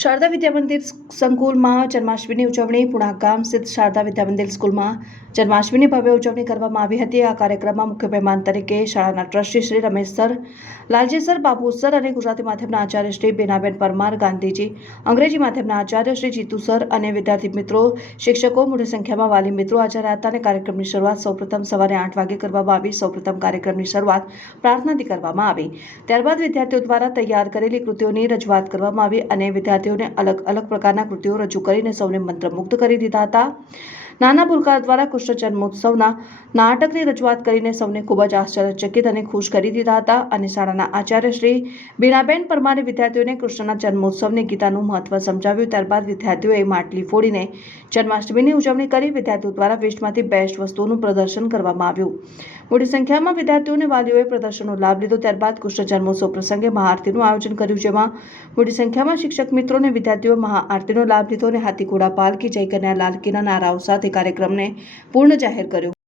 શારદા વિદ્યા મંદિર સંકુલમાં જન્માષ્ટમીની ઉજવણી પુણા ગામ સ્થિત શારદા વિદ્યા મંદિર સ્કૂલમાં જન્માષ્ટમીની ભવ્ય ઉજવણી કરવામાં આવી હતી। આ કાર્યક્રમમાં મુખ્ય મહેમાન તરીકે શાળાના trustee Shri Ramesh sir, Lalji sir, Babu sir અને ગુજરાતી માધ્યમના આચાર્ય શ્રી બેનાબેન પરમાર, ગાંધીજી અંગ્રેજી માધ્યમના આચાર્ય શ્રી જીતુ સર અને વિદ્યાર્થી મિત્રો, શિક્ષકો, મોટી સંખ્યામાં વાલી મિત્રો હાજર હતા અને કાર્યક્રમની શરૂઆત સૌપ્રથમ સવારે 8 વાગે કરવામાં આવી। સૌપ્રથમ કાર્યક્રમની શરૂઆત પ્રાર્થનાથી કરવામાં આવી। ત્યારબાદ વિદ્યાર્થીઓ દ્વારા તૈયાર કરેલી કૃતિઓની રજૂઆત કરવામાં આવી અને વિદ્યાર્થીઓને અલગ અલગ પ્રકારના કૃતિઓ રજૂ કરીને સૌને મંત્રમુગ્ધ કરી દીધા હતા। નાના પુરકાર દ્વારા કૃષ્ણ જન્મોત્સવના નાટકની રજૂઆત કરીને સૌને ખૂબ જ આશ્ચર્યચકિત અને ખુશ કરી દીધા હતા અને શાળાના આચાર્ય શ્રી બીણાબેન પરમારે વિદ્યાર્થીઓને કૃષ્ણના જન્મોત્સવની ગીતાનું મહત્વ સમજાવ્યું। ત્યારબાદ વિદ્યાર્થીઓએ માટલી ફોડીને જન્માષ્ટમીની ઉજવણી કરી। વિદ્યાર્થીઓ દ્વારા વેસ્ટમાંથી બેસ્ટ વસ્તુઓનું પ્રદર્શન કરવામાં આવ્યું। મોટી સંખ્યામાં વિદ્યાર્થીઓ અને વાલીઓએ પ્રદર્શનનો લાભ લીધો। ત્યારબાદ કૃષ્ણ જન્મોત્સવ પ્રસંગે મહાઆરતીનું આયોજન કર્યું, જેમાં મોટી સંખ્યામાં શિક્ષક મિત્રો અને વિદ્યાર્થીઓએ મહાઆરતીનો લાભ લીધો અને હાથી ઘોડા પાલકી જય કન્યા લાલ કીના નારાઓ સાથે કાર્યક્રમને પૂર્ણ જાહેર કર્યો।